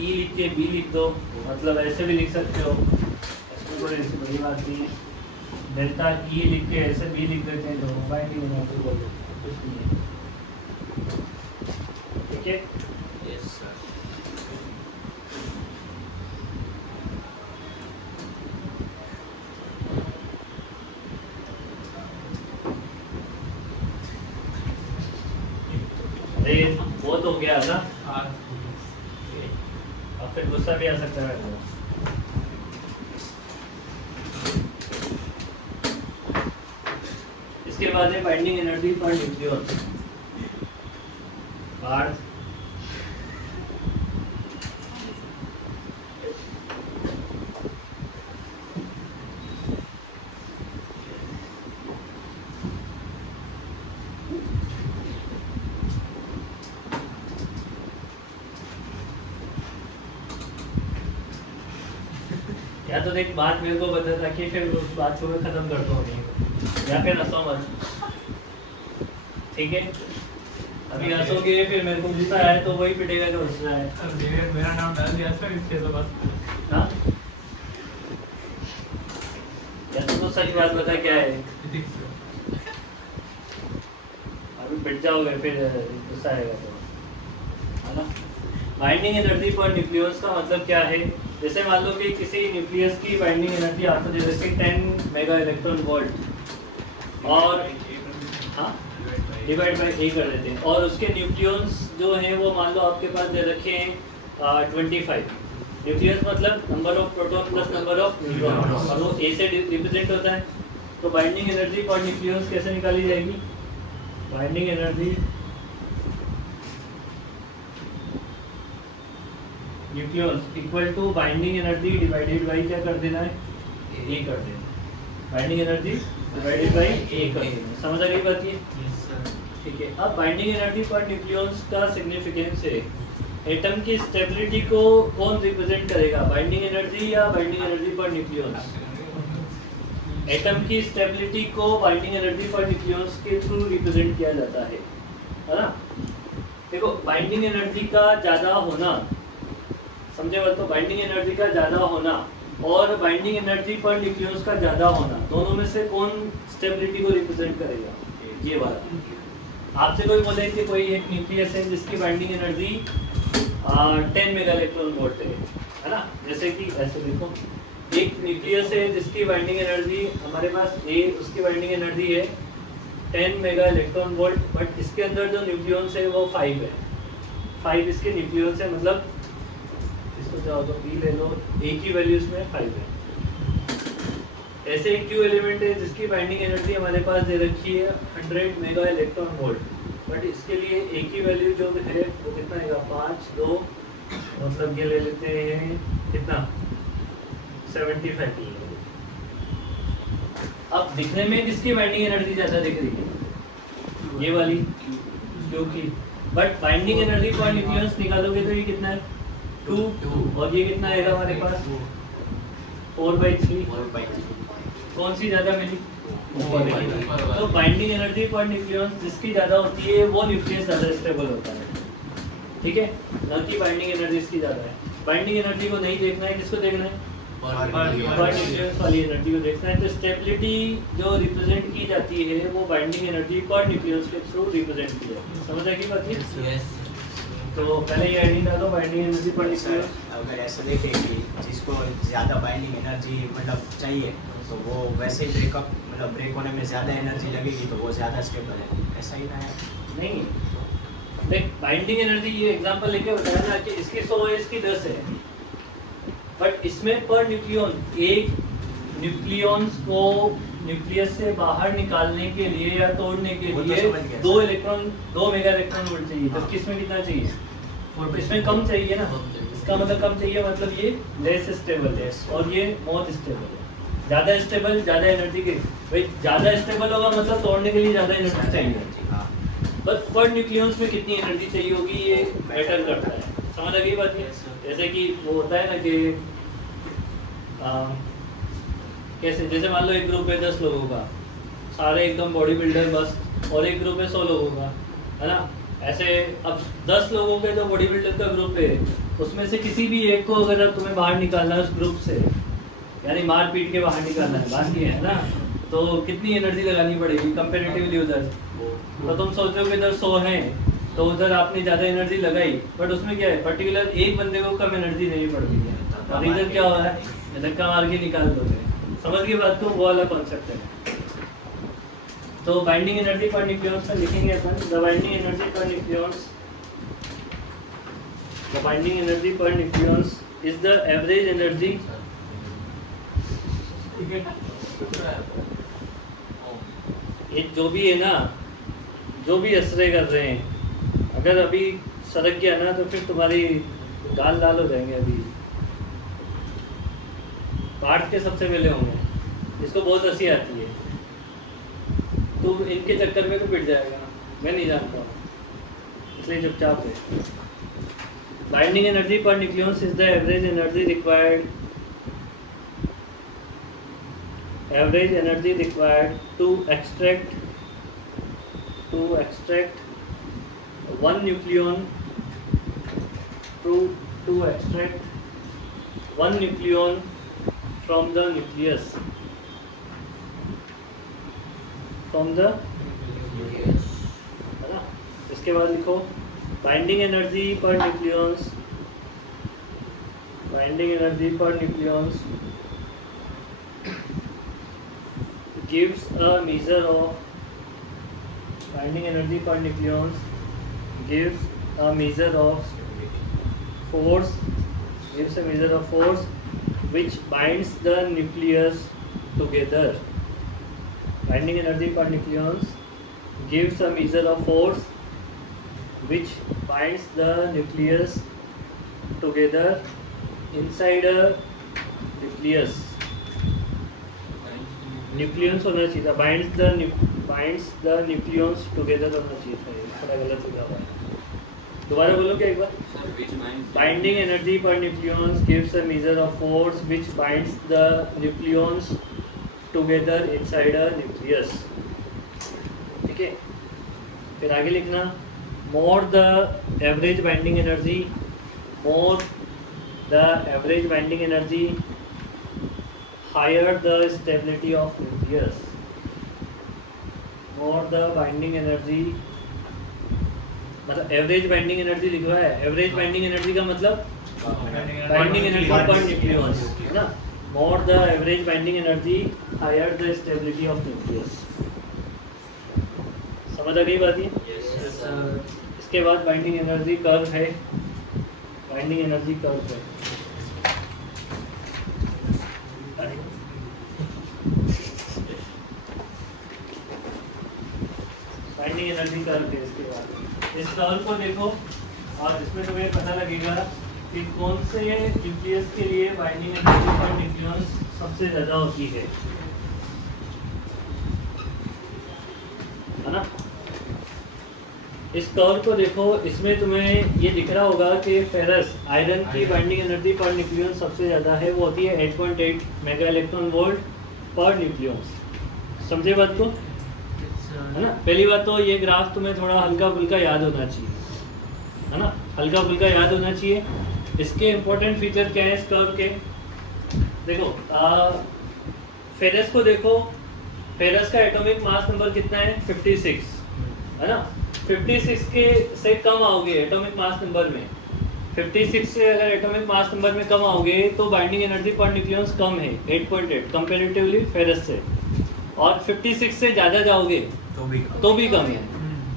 ई लिख के बी लिख दो, मतलब ऐसे भी लिख सकते हो, इसमें कोई ऐसी बड़ी बात नहीं है। डेल्टा ई लिख के ऐसे बी लिख देते हैं, तो बाइंडिंग एनर्जी बोल देते, कुछ नहीं है। ठीक है, यस सर। तो हो गया ना, R अब फिर गुस्सा भी आ सकता है। इसके बाद है binding energy per nucleon. R या तो देख बात मेरे को बता ताकि फिर उस बात को मैं खत्म कर दूँ नहीं, या फिर हंसो मत, ठीक है? अभी हंसोगे फिर मेरे को गुस्सा आए तो वही पिटेगा जो हंस रहा है। सर मेरा नाम डाल दिया सर इसके तो बस। हाँ, या तो सच बात बता क्या है, अभी पिट जाओगे फिर गुस्सा आएगा तो, है ना? बाइंडिंग एनर्जी पर न्यूक्लियस का मतलब क्या है? जैसे मान लो कि किसी न्यूक्लियस की बाइंडिंग एनर्जी आपको दे रखी 10 मेगा इलेक्ट्रॉन वोल्ट और हाँ डिवाइड बाई ए कर देते हैं, और उसके न्यूक्लियस जो हैं वो मान लो आपके पास दे रखे हैं 25। न्यूक्लियस मतलब number of proton plus number of neutron, और वो ए से रिप्रेजेंट होता है। तो बाइंडिंग एनर्जी पर न्यूक्लियस कैसे निकाली जाएगी? Binding energy nucleus equal to binding energy divided by क्या कर देना है? ए कर देना। Binding energy divided by A कर देना। समझ आ गई बात ये? ठीक है। अब बाइंडिंग एनर्जी पर न्यूक्लियस का सिग्निफिकेंस है, एटम की स्टेबिलिटी को कौन रिप्रेजेंट करेगा, बाइंडिंग एनर्जी या बाइंडिंग एनर्जी पर न्यूक्लियस? एटम की स्टेबिलिटी को बाइंडिंग एनर्जी पर न्यूक्लियस के थ्रू रिप्रेजेंट किया जाता है ना? देखो बाइंडिंग एनर्जी का ज़्यादा होना, समझे बात को, बाइंडिंग एनर्जी का ज़्यादा होना और बाइंडिंग एनर्जी पर न्यूक्लियस का ज़्यादा होना, दोनों में से कौन स्टेबिलिटी को रिप्रेजेंट करेगा? ये वाला। आपसे कोई बोले कि कोई एक न्यूक्लियस है जिसकी binding energy 10 mega electron volt है ना? जैसे कि ऐसे देखो, एक न्यूक्लियस है जिसकी बाइंडिंग एनर्जी हमारे पास ए, उसकी बाइंडिंग एनर्जी है 10 मेगा इलेक्ट्रॉन वोल्ट, बट इसके अंदर जो न्यूक्लियस है वो 5 है। 5 इसके न्यूक्लियस है, मतलब इसको जाओ तो बी ले लो, ए की वैल्यू इसमें 5 है। ऐसे एक क्यू एलिमेंट है जिसकी बाइंडिंग एनर्जी हमारे पास दे रखी है 100 मेगा इलेक्ट्रॉन वोल्ट, बट इसके लिए ए की वैल्यू जो है वो कितना है? 5, 2, मतलब ये ले लेते हैं कितना? 75 की। अब दिखने में किसकी बाइंडिंग एनर्जी ज़्यादा दिख रही है? ये वाली क्यू की, बट बाइंडिंग एनर्जी पर न्यूक्लियस निकालोगे तो ये कितना है? 2, और ये कितना आएगा हमारे पास? 4/3। कौन सी ज़्यादा मिली? तो बाइंडिंग एनर्जी पर न्यूक्लियस जिसकी ज़्यादा होती है वो न्यूक्लियस ज़्यादा स्टेबल होता है, ठीक है? न कि बाइंडिंग एनर्जी इसकी ज़्यादा है। बाइंडिंग एनर्जी को नहीं देखना है, किसको देखना है? पर न्यूक्लियस वाली एनर्जी को देखना है। तो स्टेबिलिटी जो रिप्रेजेंट की जाती है वो बाइंडिंग एनर्जी पर न्यूक्लियस के थ्रू रिप्रेजेंट की जाती है। समझ आएगी बात ये? तो पहले ये आइडिया डालो, बाइंडिंग एनर्जी पर न्यूक्लियस। अगर ऐसा देखें कि जिसको ज़्यादा बाइंडिंग एनर्जी मतलब चाहिए तो वो वैसे ही ब्रेकअप मतलब ब्रेक होने में ज़्यादा एनर्जी लगेगी तो वो ज़्यादा स्टेबल है, ऐसा ही ना है? नहीं, देख बाइंडिंग एनर्जी ये एग्जांपल लेके बताया ना कि इसकी 100 है, इसकी 10 है, बट इसमें पर न्यूक्लियन, एक न्यूक्लियंस को न्यूक्लियस से बाहर निकालने के लिए या तोड़ने के लिए 2 मेगा इलेक्ट्रॉन वोल्ट चाहिए, जबकि इसमें कितना चाहिए? इसमें कम चाहिए ना। इसका मतलब कम चाहिए, मतलब ये लेस स्टेबल है और ये मोर स्टेबल है। ज़्यादा स्टेबल, ज़्यादा एनर्जी के, भाई ज़्यादा स्टेबल होगा मतलब तोड़ने के लिए ज़्यादा एनर्जी चाहिए, बस पर न्यूक्लियस में कितनी एनर्जी चाहिए होगी ये मैटर करता है। समझ आ गई बात है? जैसे कि वो होता है ना कि कैसे, जैसे मान लो एक ग्रुप है 10 लोगों का, सारे एकदम बॉडी बिल्डर बस, और एक ग्रुप है 100 लोगों का, है ना? ऐसे अब 10 लोगों के जो बॉडी बिल्डर का ग्रुप है उसमें से किसी भी एक को अगर अब तुम्हें बाहर निकालना है उस ग्रुप से, यानी मार पीट के बाहर निकालना है, बात ये है ना, तो कितनी एनर्जी लगानी पड़ेगी कंपेरेटिवली उधर? तो तुम सोच रहे हो कि इधर 100 हैं तो उधर आपने ज़्यादा एनर्जी लगाई, बट उसमें क्या है, पर्टिकुलर एक बंदे को कम एनर्जी नहीं पड़ रही है, और इधर क्या हो रहा है, धक्का मार के निकाल दोगे। समझ गई बात को? वो वाला कॉन्सेप्ट है। तो बाइंडिंग एनर्जी पर न्यूक्लियस में लिखेंगे अपन, द बाइंडिंग एनर्जी पर न्यूक्लियस द बाइंडिंग एनर्जी पर nucleus is the average energy ये जो भी है ना, जो भी असरे कर रहे हैं, अगर अभी सड़क गया ना तो फिर तुम्हारी गाल लाल हो जाएंगे। अभी पार्ट के सबसे पहले होंगे, इसको बहुत हंसी आती है, तो इनके चक्कर में तो पिट जाएगा। मैं नहीं जानता हूँ, इसलिए चुपचाप है। बाइंडिंग एनर्जी पर nucleus is the average energy required to extract one nucleon from the nucleus, है ना। इसके बाद लिखो बाइंडिंग एनर्जी पर nucleus gives a measure of force which binds the nucleus together. Binding energy per nucleus gives a measure of force which binds the nucleus together inside a nucleus. Nucleus होना चाहिए था, बाइंड्स द न्यूक्लियस टुगेदर होना चाहिए था, ये थोड़ा गलत लिखा हुआ है। दोबारा बोलो क्या एक बार। बाइंडिंग एनर्जी पर nucleus gives a measure of force which binds the nucleus together inside a nucleus. ठीक है, फिर आगे लिखना मोर the average binding energy higher the stability of nucleus. More the binding energy, मतलब एवरेज बाइंडिंग एनर्जी लिखा है। एवरेज बाइंडिंग एनर्जी का मतलब बाइंडिंग एनर्जी पर न्यूक्लियस, है ना। More the average binding energy higher the stability of nucleus. समझ आ गई बात ये? इसके बाद बाइंडिंग एनर्जी कर्व है। बाइंडिंग एनर्जी कर्व है। इसके बाद इस कर्व को देखो और इसमें तुम्हें पता लगेगा कि कौन से न्यूक्लियस के लिए बाइंडिंग एनर्जी पर न्यूक्लियस सबसे ज़्यादा होती है ना। इस कर्व को देखो, इसमें तुम्हें ये दिख रहा होगा कि फेरस आयरन की बाइंडिंग एनर्जी पर न्यूक्लियस सबसे ज़्यादा है, वो होती है 8.8 मेगा इलेक्ट्रॉन वोल्ट पर न्यूक्लियस। समझे बात को, है ना। पहली बात तो ये ग्राफ तुम्हें थोड़ा हल्का फुल्का याद होना चाहिए, है ना, हल्का फुल्का याद होना चाहिए। इसके इम्पोर्टेंट फीचर क्या है इस कर्व के? देखो फेरस को देखो, फेरस का एटॉमिक मास नंबर कितना है? 56, है ना। 56 के से कम आओगे एटॉमिक मास नंबर में, 56 से अगर एटॉमिक मास नंबर में कम आओगे तो बाइंडिंग एनर्जी पर न्यूक्लियस कम है 8.8 कंपैरेटिवली फेरस से, और 56 से ज़्यादा जाओगे तो भी कम है।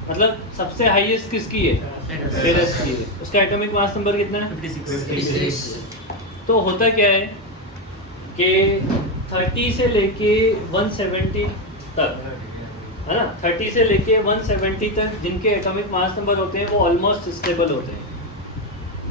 मतलब सबसे हाईएस्ट किसकी है? फेरस की है। उसका एटॉमिक मास नंबर कितना है? 56। तो होता क्या है कि 30 से लेके 170 तक, है ना, 30 से लेके 170 तक जिनके एटॉमिक मास नंबर होते हैं वो ऑलमोस्ट स्टेबल होते हैं।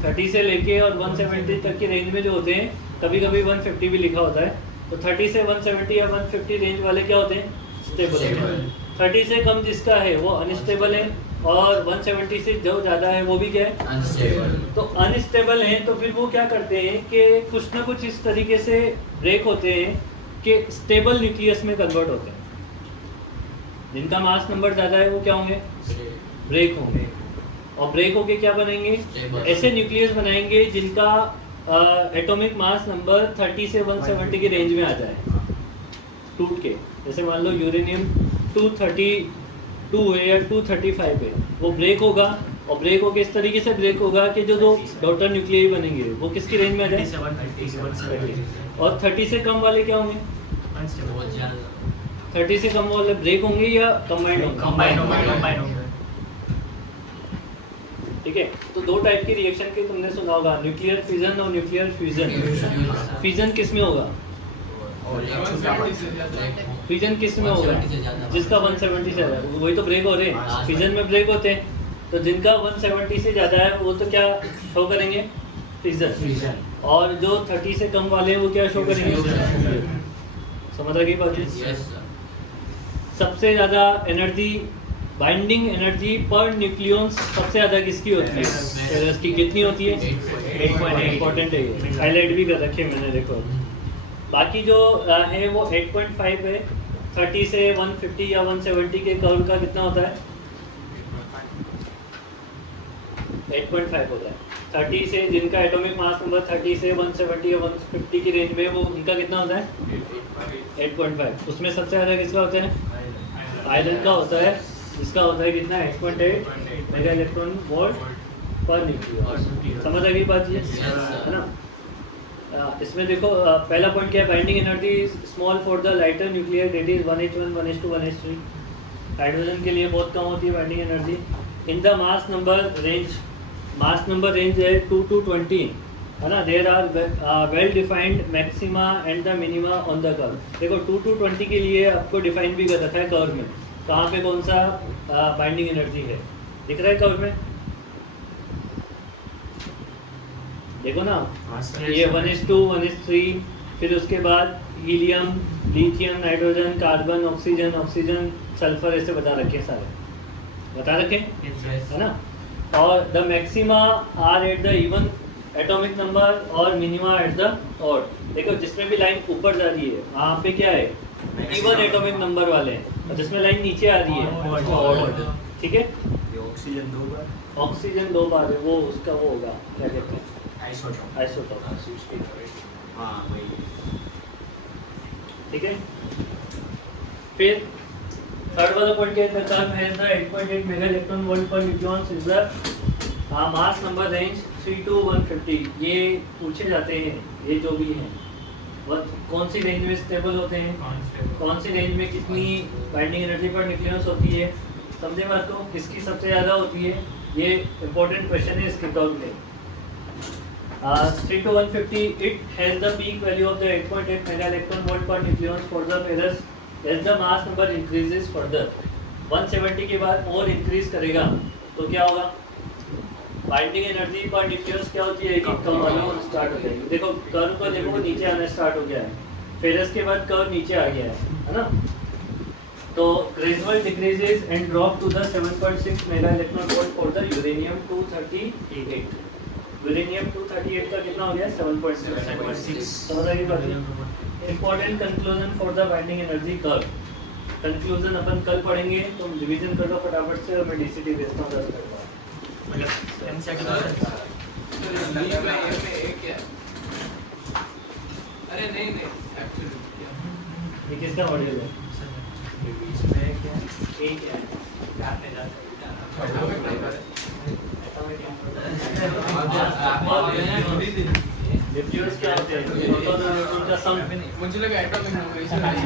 30 से लेके और 170 तक की रेंज में जो होते हैं, कभी कभी 150 भी लिखा होता है, तो 30 से 170 या 150 रेंज वाले क्या होते हैं? स्टेबल होते हैं। 30 से कम जिसका है वो अनस्टेबल है, और 170 से जो ज़्यादा है वो भी क्या है? अनस्टेबल। तो अनस्टेबल हैं तो फिर वो क्या करते हैं कि कुछ ना कुछ इस तरीके से ब्रेक होते हैं कि स्टेबल न्यूक्लियस में कन्वर्ट होते हैं। जिनका मास नंबर ज़्यादा है वो क्या होंगे? ब्रेक होंगे, और ब्रेक होके क्या बनेंगे? ऐसे न्यूक्लियस बनाएंगे जिनका एटॉमिक मास नंबर 30 से 170 की रेंज में आ जाए टूट के। जैसे मान लो यूरेनियम 232 है या 235 है, वो ब्रेक होगा, और ब्रेक होके इस तरीके से ब्रेक होगा कि जो दो डॉटर न्यूक्लियाई बनेंगे वो किसकी रेंज में आ जाए? 30। और 30 से कम वाले क्या होंगे? 30 से कम वाले ब्रेक होंगे या कंबाइंड होंगे? ठीक है। तो दो टाइप की रिएक्शन के तुमने सुना होगा, न्यूक्लियर फिजन और न्यूक्लियर फ्यूजन। फिजन किस में होगा? फिजन किस में होगा? जिसका 170 से ज़्यादा, वही तो ब्रेक हो रहे हैं। फिजन में ब्रेक होते हैं, तो जिनका 170 से ज़्यादा है वो तो क्या शो करेंगे? फिजन। और जो 30 से कम वाले हैं वो क्या शो करेंगे? समझ रही बात? सबसे ज़्यादा एनर्जी, बाइंडिंग एनर्जी पर न्यूक्लियॉन सबसे ज़्यादा किसकी होती है? फेरस की। कितनी होती है? 8.8। इंपॉर्टेंट है ये, हाईलाइट भी कर रखे मैंने, देखो। बाकी जो है वो 8.5 है। 30 से 150 या 170 के कर्व का कितना होता है? 8.5 होता है। 30 से जिनका एटॉमिक मास नंबर 30 से 170 या 150 की रेंज में, वो उनका कितना होता है? 8.5। उसमें सबसे ज़्यादा किसका होता है? आयरन का होता है, जिसका होता है कितना? 8.8 mega electron volt per nucleon. समझ आ गई बात ये, है ना? इसमें देखो पहला पॉइंट क्या है? Binding energy small for the lighter nuclear, that is 1h1 1h2 1h3। Hydrogen के लिए बहुत कम होती है binding energy. In the mass number range, mass number range है 2 to 20, है ना? There are well defined maxima and the minima on the curve. देखो 2 to 20 के लिए आपको डिफाइन भी कर रखा है कर्व में, कहाँ पे कौन सा बाइंडिंग एनर्जी है, दिख रहा है कर्व में? देखो ना, ये 1h2 1h3, फिर उसके बाद helium, lithium, nitrogen, carbon, oxygen, oxygen, sulphur, ऐसे बता रखे हैं, सारे बता रखे, है ना? और the maxima are at the even atomic number और मिनिमा एट द ऑड। देखो जिसमें भी लाइन ऊपर जा रही है वहाँ पे क्या है? इवन एटॉमिक नंबर वाले हैं, और जिसमें लाइन नीचे आ रही है ऑड। ठीक है, ऑक्सीजन 2 बार, ऑक्सीजन 2 बार है, वो उसका वो होगा, क्या कहते हैं? आइसोटोप। आइसोटोप। हाँ वही। ठीक है, फिर थर्ड वाला पॉइंट क्या कहता है? है द 8.8 मेगा इलेक्ट्रॉन वोल्ट पर neutrons is the mass number range 3 to 150। ये पूछे जाते हैं, ये जो भी हैं, कौन सी रेंज में स्टेबल होते हैं, कौन सी रेंज में कितनी बाइंडिंग एनर्जी पर न्यूक्लियस होती है। समझे बात को? किसकी सबसे ज़्यादा होती है? ये इंपॉर्टेंट क्वेश्चन है इसके कर्व में। 3 to 150, it has the peak value of the 8.8 mega electron volt per nucleon for the ferrous as the mass number increases further। 170 के बाद और इंक्रीज करेगा तो क्या होगा? बाइंडिंग एनर्जी पर न्यूक्लियस क्या होती है? कम होना स्टार्ट हो जाएगी। देखो कर्व को देखो, नीचे आना स्टार्ट हो गया है, फेरस के बाद कर्व नीचे आ गया है ना? तो gradual decreases and drop to the 7.6 mega electron volt for the uranium 238। Uranium 238 का कितना हो गया? 7.6। समझ आई बात? Important conclusion for the binding energy curve. Conclusion अपन कल पढ़ेंगे, तुम रिवीजन कर लो फटाफट से, और मैं डीसीटी भेजता हूँ 10 मिनट बाद। अरे नहीं एक्चुअली ये किसका मॉड्यूल है? मुझे लगा एटॉमिक नंबर